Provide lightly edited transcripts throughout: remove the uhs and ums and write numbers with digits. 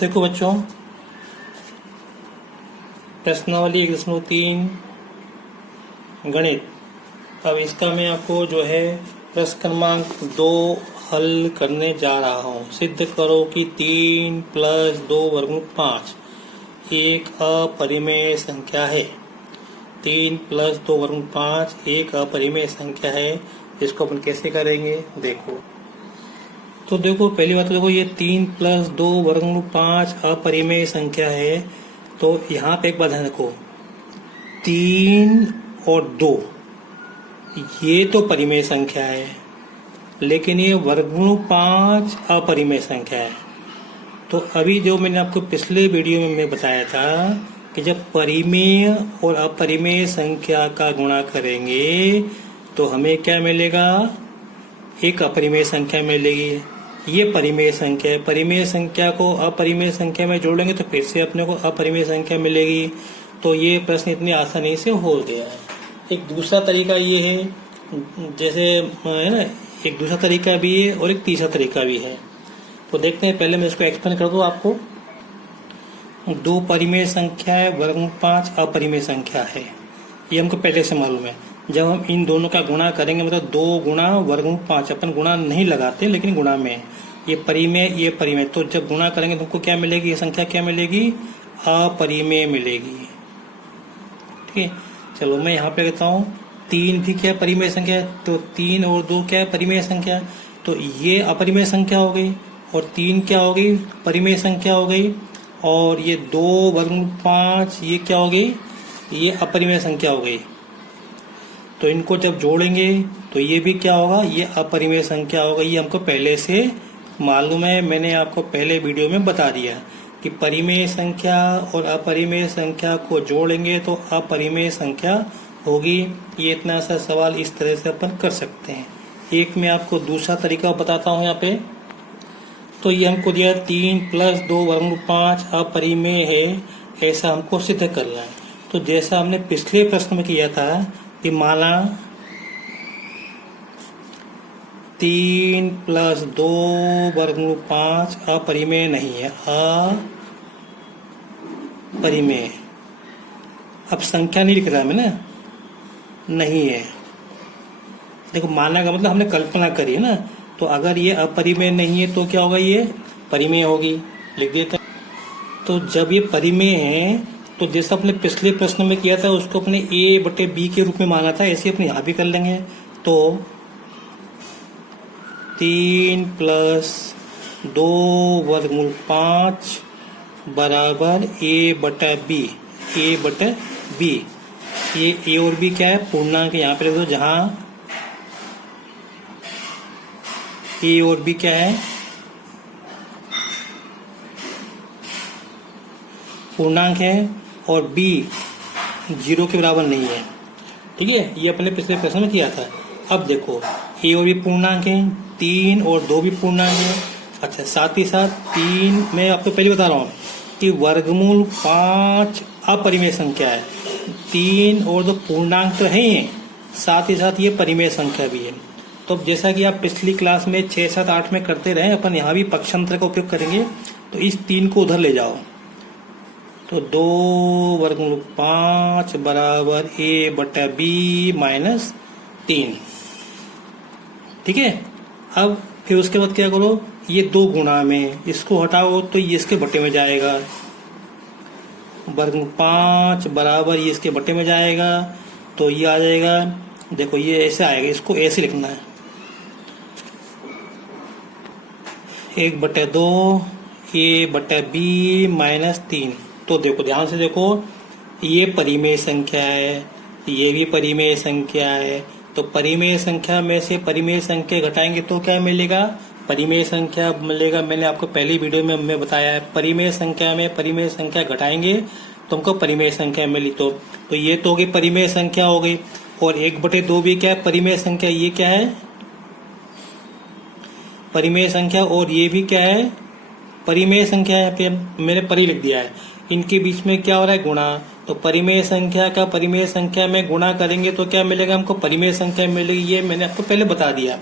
देखो बच्चों, प्रश्नावली 1.3 गणित। अब इसका मैं आपको जो है प्रश्न क्रमांक 2 हल करने जा रहा हूँ। सिद्ध करो कि 3 + 2 वर्गमूल 5 एक अपरिमेय संख्या है। 3 + 2 वर्गमूल 5 एक अपरिमेय संख्या है। इसको अपन कैसे करेंगे देखो। तो देखो, पहली बात तो देखो, ये 3 + 2 वर्गमूल 5 अपरिमेय संख्या है। तो यहाँ पे एक बात ध्यान रखो, 3 और 2 ये तो परिमेय संख्या है, लेकिन ये वर्गमूल 5 अपरिमेय संख्या है। तो अभी जो मैंने आपको पिछले वीडियो में मैं बताया था कि जब परिमेय और अपरिमेय संख्या का गुणा करेंगे तो हमें क्या मिलेगा, एक अपरिमेय संख्या मिलेगी। ये परिमेय संख्या है, परिमेय संख्या को अपरिमेय संख्या में जोड़ेंगे तो फिर से अपने को अपरिमेय संख्या मिलेगी। तो ये प्रश्न इतनी आसानी से हो गया है। एक दूसरा तरीका ये है, जैसे है ना, एक दूसरा तरीका भी है और एक तीसरा तरीका भी है। तो देखते हैं, पहले मैं इसको एक्सप्लेन कर दूं आपको। 2 परिमेय संख्या है, वर्गमूल 5 अपरिमेय संख्या है, ये हमको पहले से मालूम है। जब हम इन दोनों का गुणा करेंगे, मतलब 2 गुणा वर्गमूल 5, अपन गुणा नहीं लगाते लेकिन गुणा में ये परिमेय ये परिमेय, तो जब गुणा करेंगे तो हमको क्या मिलेगी, ये संख्या क्या मिलेगी, अपरिमेय मिलेगी। ठीक है, चलो मैं यहाँ पे कहता हूँ 3 भी क्या परिमेय संख्या है, तो 3 और 2 क्या है, परिमेय संख्या। तो ये अपरिमेय संख्या हो गई और 3 क्या हो गई, परिमेय संख्या हो गई। और ये 2 वर्गमूल 5 ये क्या हो गई, ये अपरिमेय संख्या हो गई। तो इनको जब जोड़ेंगे तो ये भी क्या होगा, ये अपरिमेय संख्या होगा। ये हमको पहले से मालूम है, मैंने आपको पहले वीडियो में बता दिया कि परिमेय संख्या और अपरिमेय संख्या को जोड़ेंगे तो अपरिमेय संख्या होगी। ये इतना सा सवाल इस तरह से अपन कर सकते हैं। एक मैं आपको दूसरा तरीका बताता हूँ यहाँ पे। तो ये हमको दिया 3 + 2 वर्गमूल 5 अपरिमेय है, ऐसा हमको सिद्ध करना है। तो जैसा हमने पिछले प्रश्न में किया था कि माना 3 + 2 वर्गमूल 5 अपरिमेय नहीं है, अपरिमेय। अब संख्या नहीं लिख रहा मैं ना, नहीं है। देखो, माना का मतलब हमने कल्पना करी है ना, तो अगर ये अपरिमेय नहीं है तो क्या होगा, ये परिमेय होगी, लिख देते हैं। तो जब ये परिमेय है तो जैसा अपने पिछले प्रश्न में किया था उसको अपने a/b के रूप में माना था, ऐसे अपने यहाँ भी कर लेंगे। तो 3 + 2 वर्गमूल 5 बराबर a/b, a/b। ये a और b क्या है, पूर्णांक। यहाँ पे लिख दो, जहाँ a और b क्या है, पूर्णांक है, और b 0 के बराबर नहीं है। ठीक है, ये अपने पिछले प्रश्न में किया था। अब देखो, a और b पूर्णांक है, 3 और 2 भी पूर्णांक है। अच्छा, साथ ही साथ 3, मैं आपको पहले बता रहा हूँ कि वर्गमूल 5 अपरिमेय संख्या है, 3 और 2 पूर्णांक तो है ही, साथ ही साथ ये परिमेय संख्या भी है। तो जैसा कि आप पिछली क्लास में 6, 7, 8 में करते रहे, अपन यहाँ भी पक्षांतर का उपयोग करेंगे। तो इस 3 को उधर ले जाओ, तो 2 वर्गमूल 5 बराबर a/b - 3। ठीक है, अब फिर उसके बाद क्या करो, ये 2 गुणा में इसको हटाओ तो ये इसके बटे में जाएगा। वर्गमूल 5 बराबर ये इसके बटे में जाएगा, तो ये आ जाएगा। देखो, ये ऐसे आएगा, इसको ऐसे लिखना है, 1/2 a/b - 3। तो देखो, ध्यान से देखो, ये परिमेय संख्या है, ये भी परिमेय संख्या है। तो परिमेय संख्या में से परिमेय संख्या घटाएंगे तो क्या मिलेगा, परिमेय संख्या मिलेगा। मैंने आपको पहली वीडियो में मैं बताया है, परिमेय संख्या में परिमेय संख्या घटाएंगे तो हमको परिमेय संख्या मिली। तो ये तो हो गई परिमेय संख्या हो गई। और 1/2 भी क्या है, परिमेय संख्या। ये क्या है, परिमेय संख्या। और ये भी क्या है, परिमेय संख्या। यहाँ पे मैंने परि लिख दिया है। इनके बीच में क्या हो रहा है, गुणा। तो परिमेय संख्या का परिमेय संख्या में गुणा करेंगे तो क्या मिलेगा, हमको परिमेय संख्या मिलेगी। ये मैंने आपको पहले बता दिया।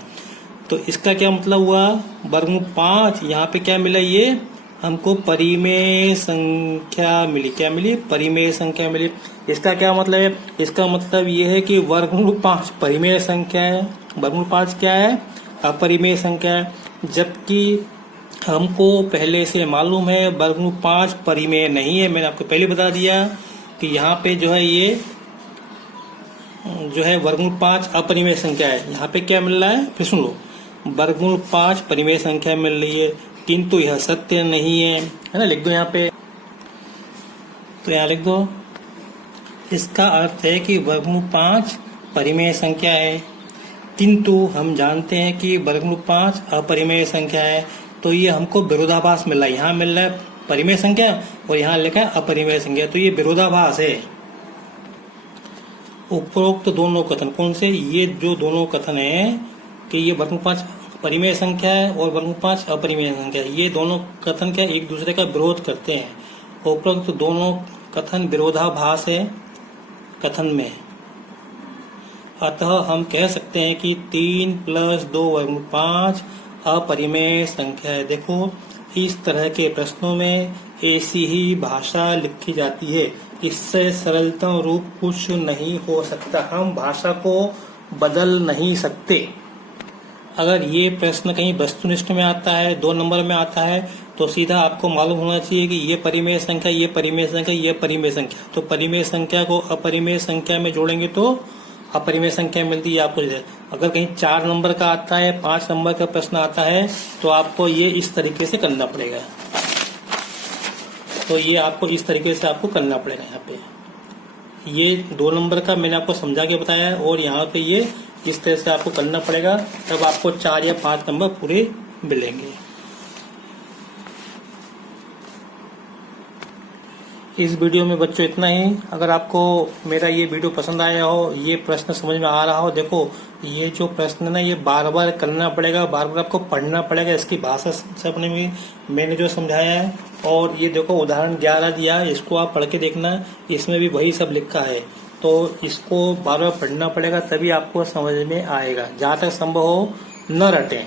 तो इसका क्या मतलब हुआ, वर्गमूल 5, यहाँ पे क्या मिला, ये हमको परिमेय संख्या मिली। क्या मिली? परिमेय संख्या मिली। इसका क्या मतलब है? इसका मतलब ये है कि वर्गमूल 5 परिमेय संख्या है, वर्गमूल 5 क्या है? अपरिमेय संख्या है। जबकि हमको पहले से मालूम है वर्गमूल 5 परिमेय नहीं है। मैंने आपको पहले बता दिया कि यहाँ पे जो है ये जो है वर्गमूल 5 अपरिमेय संख्या है। यहाँ पे क्या मिल रहा है? फिर सुन लो, वर्गमूल 5 परिमेय संख्या मिल रही है, किंतु यह सत्य नहीं है ना। लिख दो यहाँ पे, तो यहाँ लिख दो, इसका अर्थ है कि वर्गमूल 5 परिमेय संख्या है, किंतु हम जानते हैं कि वर्गमूल 5 अपरिमेय संख्या है। तो ये हमको विरोधाभास मिल रहा है। यहाँ मिल रहा है परिमेय संख्या और यहाँ लिखा है अपरिमेय संख्या, तो ये विरोधाभास है। उपरोक्त दोनों कथन कौन से? ये जो दोनों कथन है कि ये वर्गमूल 5 परिमेय संख्या है और वर्गमूल 5 अपरिमेय संख्या है, ये दोनों कथन क्या एक दूसरे का विरोध करते हैं। उपरोक्त दोनों कथन विरोधाभास है कथन में। अतः हम कह सकते हैं कि 3 + 2 वर्गमूल 5 अपरिमेय संख्या है। देखो, इस तरह के प्रश्नों में ऐसी ही भाषा लिखी जाती है। इससे सरलतम रूप कुछ नहीं हो सकता। हम भाषा को बदल नहीं सकते। अगर ये प्रश्न कहीं वस्तुनिष्ठ में आता है, 2 नंबर में आता है, तो सीधा आपको मालूम होना चाहिए कि ये परिमेय संख्या, ये परिमेय संख्या, ये परिमेय संख्या। तो परिमेय संख्या को अपरिमेय संख्या में जोड़ेंगे तो अपरिमेय संख्या मिलती है आपको। अगर कहीं 4 नंबर का आता है, 5 नंबर का प्रश्न आता है, तो आपको ये इस तरीके से करना पड़ेगा। तो ये आपको इस तरीके से आपको करना पड़ेगा। यहाँ पे ये 2 नंबर का मैंने आपको समझा के बताया है और यहाँ पे ये इस तरह से आपको करना पड़ेगा, तब आपको 4 या 5 नंबर पूरे मिलेंगे। इस वीडियो में बच्चों इतना ही। अगर आपको मेरा ये वीडियो पसंद आया हो, ये प्रश्न समझ में आ रहा हो, देखो ये जो प्रश्न है ना, ये बार बार करना पड़ेगा, बार बार आपको पढ़ना पड़ेगा। इसकी भाषा से अपने में मैंने जो समझाया है, और ये देखो उदाहरण 11 दिया है, इसको आप पढ़ के देखना, इसमें भी वही सब लिखा है। तो इसको बार बार पढ़ना पड़ेगा, तभी आपको समझ में आएगा। जहाँ तक संभव हो न रटें।